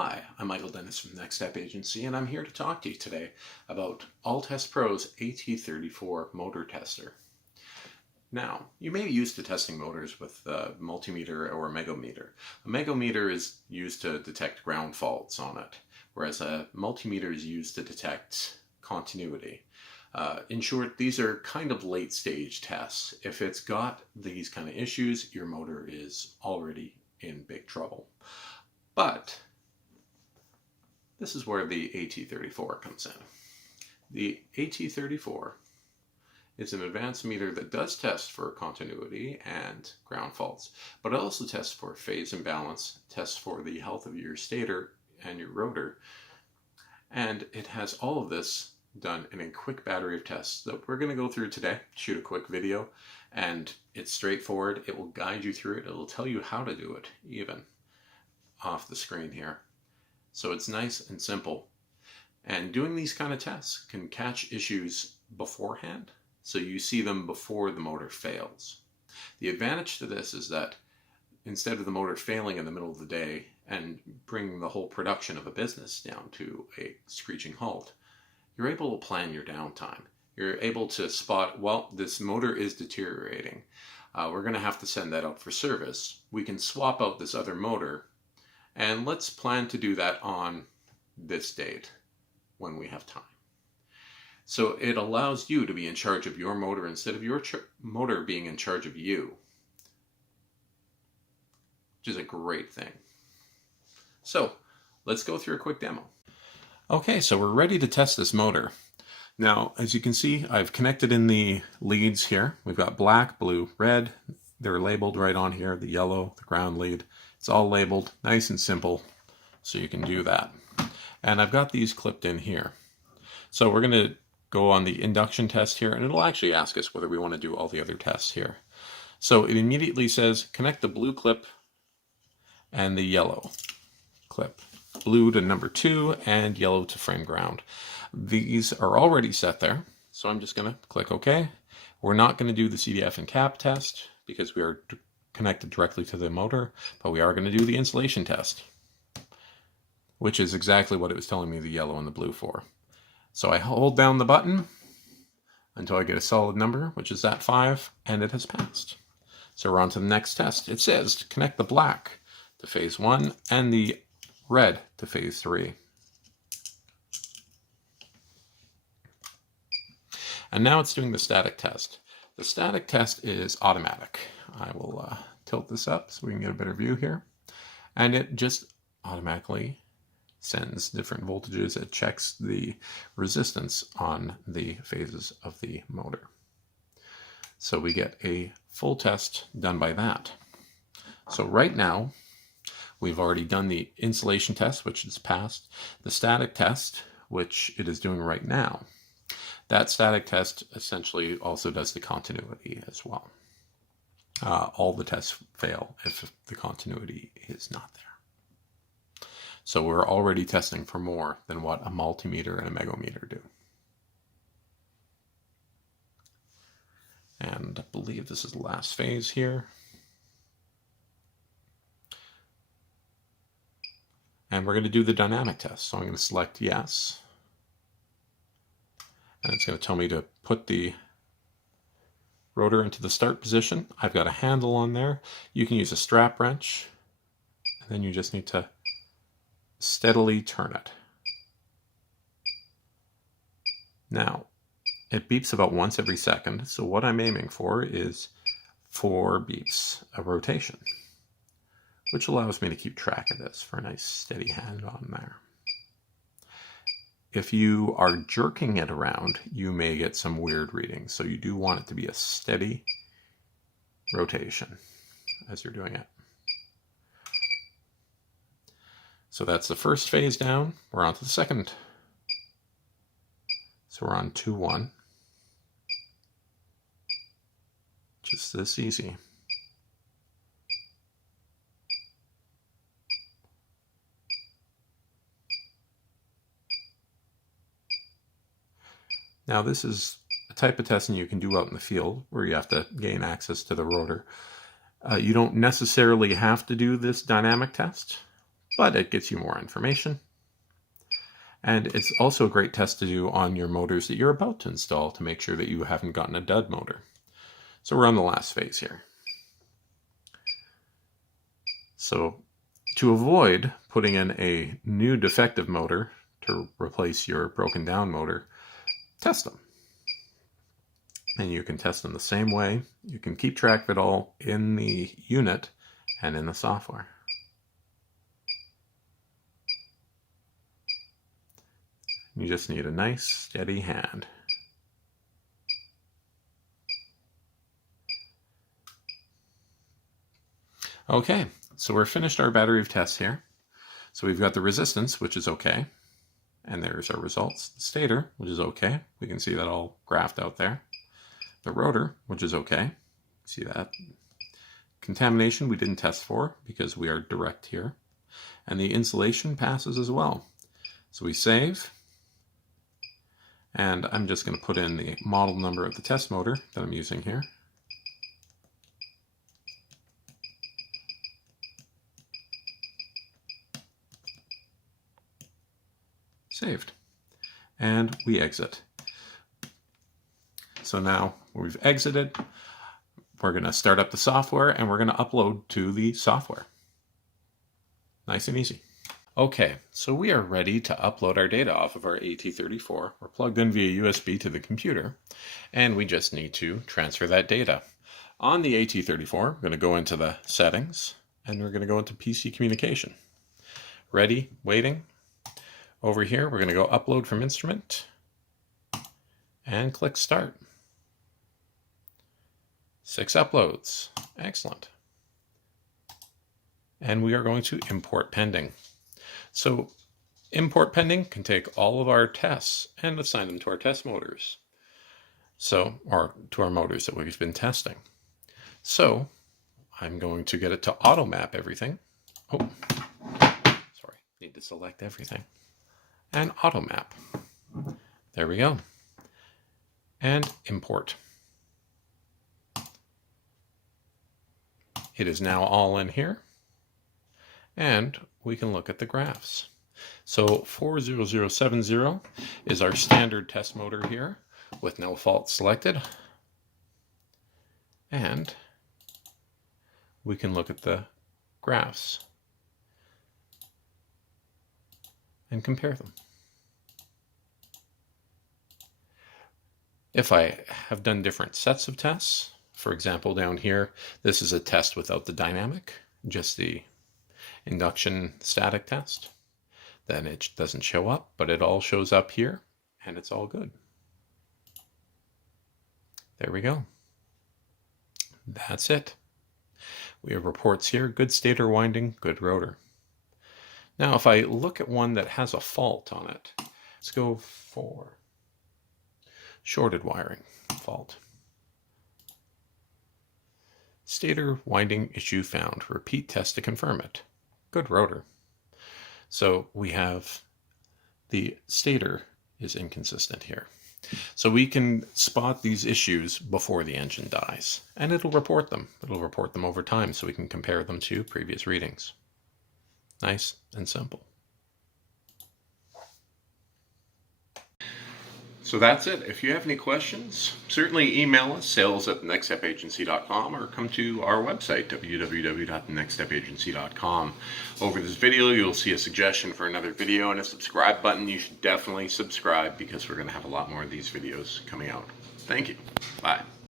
Hi, I'm Michael Dennis from Next Step Agency, and I'm here to talk to you today about Alltest Pro's AT34 motor tester. Now, you may be used to testing motors with a multimeter or a megometer. A megometer is used to detect ground faults on it, whereas a multimeter is used to detect continuity. In short, these are kind of late stage tests. If it's got these kind of issues, your motor is already in big trouble. But this is where the AT34 comes in. The AT34 is an advanced meter that does test for continuity and ground faults, but it also tests for phase imbalance, tests for the health of your stator and your rotor, and it has all of this done in a quick battery of tests that we're going to go through today, shoot a quick video, and it's straightforward. It will guide you through it. It will tell you how to do it, even off the screen here. So it's nice and simple. And doing these kind of tests can catch issues beforehand, so you see them before the motor fails. The advantage to this is that instead of the motor failing in the middle of the day and bringing the whole production of a business down to a screeching halt, you're able to plan your downtime. You're able to spot, well, this motor is deteriorating. We're going to have to send that out for service. We can swap out this other motor, and let's plan to do that on this date when we have time. So it allows you to be in charge of your motor instead of your motor being in charge of you, which is a great thing. So let's go through a quick demo. Okay, so we're ready to test this motor. Now, as you can see, I've connected in the leads here. We've got black, blue, red. They're labeled right on here, the yellow, the ground lead. It's all labeled, nice and simple, so you can do that. And I've got these clipped in here. So we're going to go on the induction test here, and it'll actually ask us whether we want to do all the other tests here. So it immediately says, connect the blue clip and the yellow clip. Blue to number 2 and yellow to frame ground. These are already set there, so I'm just going to click OK. We're not going to do the CDF and cap test because we are connected directly to the motor, but we are going to do the insulation test, which is exactly what it was telling me the yellow and the blue for. So I hold down the button until I get a solid number, which is that 5, and it has passed. So we're on to the next test. It says to connect the black to phase 1 and the red to phase 3. And now it's doing the static test. The static test is automatic. I will tilt this up so we can get a better view here. And it just automatically sends different voltages. It checks the resistance on the phases of the motor. So we get a full test done by that. So right now, we've already done the insulation test, which is passed. The static test, which it is doing right now. That static test essentially also does the continuity as well. All the tests fail if the continuity is not there. So we're already testing for more than what a multimeter and a megometer do. And I believe this is the last phase here. And we're going to do the dynamic test. So I'm going to select yes. And it's going to tell me to put the rotor into the start position. I've got a handle on there. You can use a strap wrench, and then you just need to steadily turn it. Now, it beeps about once every second, so what I'm aiming for is 4 beeps of rotation, which allows me to keep track of this for a nice steady hand on there. If you are jerking it around, you may get some weird readings. So you do want it to be a steady rotation as you're doing it. So that's the first phase down. We're on to the second. So we're on 2-1. Just this easy. Now this is a type of testing you can do out in the field where you have to gain access to the rotor. You don't necessarily have to do this dynamic test, but it gets you more information. And it's also a great test to do on your motors that you're about to install to make sure that you haven't gotten a dud motor. So we're on the last phase here. So to avoid putting in a new defective motor to replace your broken down motor, test them. And you can test them the same way. You can keep track of it all in the unit and in the software. You just need a nice, steady hand. Okay, so we're finished our battery of tests here. So we've got the resistance, which is okay. And there's our results. The stator, which is okay. We can see that all graphed out there. The rotor, which is okay. See that? Contamination we didn't test for because we are direct here. And the insulation passes as well. So we save. And I'm just going to put in the model number of the test motor that I'm using here. Saved. And we exit. So now we've exited. We're going to start up the software and we're going to upload to the software. Nice and easy. Okay, so we are ready to upload our data off of our AT34. We're plugged in via USB to the computer, and we just need to transfer that data. On the AT34, we're going to go into the settings, and we're going to go into PC communication. Ready, waiting. Over here, we're going to go upload from instrument, and click start. 6 uploads. Excellent. And we are going to import pending. So import pending can take all of our tests and assign them to our test motors. Or to our motors that we've been testing. So I'm going to get it to auto map everything. Oh, sorry, need to select everything. And auto map. There we go. And import. It is now all in here. And we can look at the graphs. So 40070 is our standard test motor here with no fault selected. And we can look at the graphs and compare them. If I have done different sets of tests, for example, down here, this is a test without the dynamic, just the induction static test, then it doesn't show up, but it all shows up here and it's all good. There we go. That's it. We have reports here, good stator winding, good rotor. Now if I look at one that has a fault on it, let's go for shorted wiring fault. Stator winding issue found. Repeat test to confirm it. Good rotor. So we have the stator is inconsistent here. So we can spot these issues before the engine dies, and it'll report them. It'll report them over time so we can compare them to previous readings. Nice and simple. So that's it. If you have any questions, certainly email us, sales@thenextstepagency.com, or come to our website, www.thenextstepagency.com. Over this video, you'll see a suggestion for another video and a subscribe button. You should definitely subscribe because we're going to have a lot more of these videos coming out. Thank you. Bye.